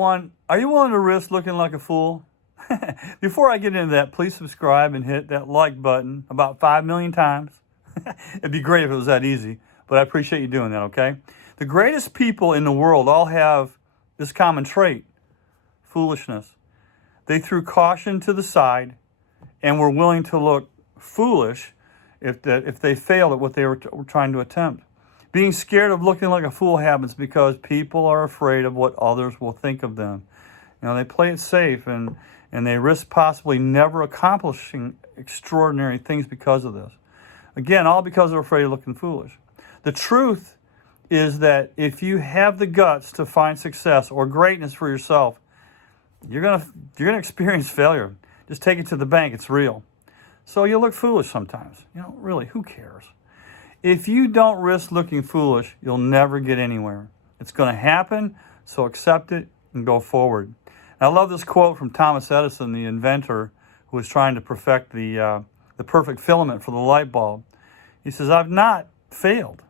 one, are you willing to risk looking like a fool? Before I get into that, please subscribe and hit that like button about 5 million times. It'd be great if it was that easy, but I appreciate you doing that, okay? The greatest people in the world all have this common trait: foolishness. They threw caution to the side and were willing to look foolish if they failed at what they were trying to attempt. Being scared of looking like a fool happens because people are afraid of what others will think of them. They play it safe and they risk possibly never accomplishing extraordinary things because of this. Again, all because they're afraid of looking foolish. The truth is that if you have the guts to find success or greatness for yourself, you're gonna experience failure. Just take it to the bank. It's real. So you look foolish sometimes. Really, who cares? If you don't risk looking foolish, you'll never get anywhere. It's going to happen, so accept it and go forward. And I love this quote from Thomas Edison, the inventor who was trying to perfect the perfect filament for the light bulb. He says, "I've not failed.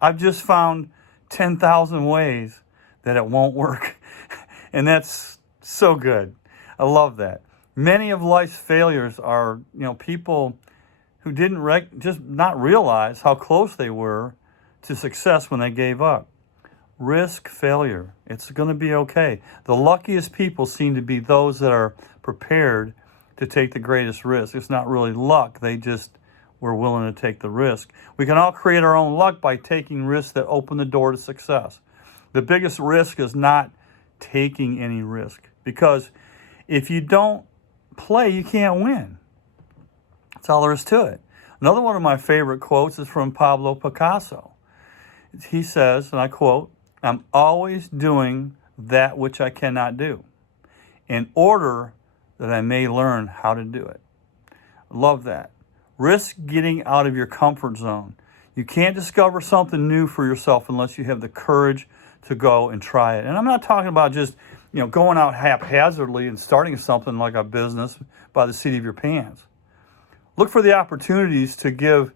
I've just found 10,000 ways that it won't work." And that's so good. I love that. Many of life's failures are, people who didn't just not realize how close they were to success when they gave up. Risk failure. It's going to be okay. The luckiest people seem to be those that are prepared to take the greatest risk. It's not really luck. They just were willing to take the risk. We can all create our own luck by taking risks that open the door to success. The biggest risk is not taking any risk, because if you don't play, you can't win. That's all there is to it. Another one of my favorite quotes is from Pablo Picasso. He says, and I quote, "I'm always doing that which I cannot do, in order that I may learn how to do it." Love that. Risk getting out of your comfort zone. You can't discover something new for yourself unless you have the courage to go and try it. And I'm not talking about just going out haphazardly and starting something like a business by the seat of your pants. Look for the opportunities to give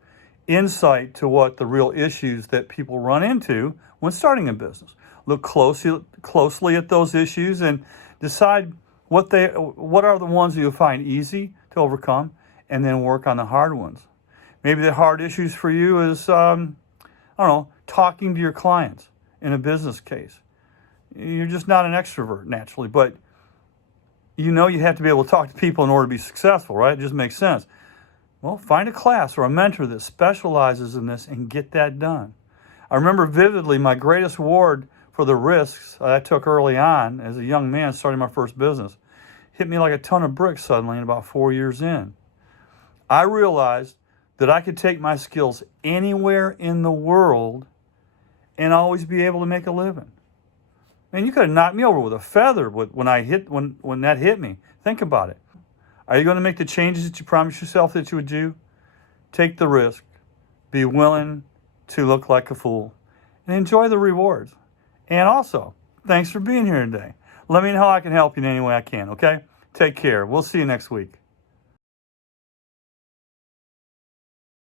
insight to what the real issues that people run into when starting a business. Look closely at those issues and decide what are the ones that you'll find easy to overcome, and then work on the hard ones. Maybe the hard issues for you is, talking to your clients in a business case. You're just not an extrovert naturally, but you have to be able to talk to people in order to be successful, right? It just makes sense. Well, find a class or a mentor that specializes in this and get that done. I remember vividly my greatest reward for the risks I took early on as a young man starting my first business. Hit me like a ton of bricks suddenly about 4 years in. I realized that I could take my skills anywhere in the world and always be able to make a living. Man, you could have knocked me over with a feather when that hit me. Think about it. Are you going to make the changes that you promised yourself that you would do? Take the risk. Be willing to look like a fool. And enjoy the rewards. And also, thanks for being here today. Let me know how I can help you in any way I can, okay? Take care. We'll see you next week.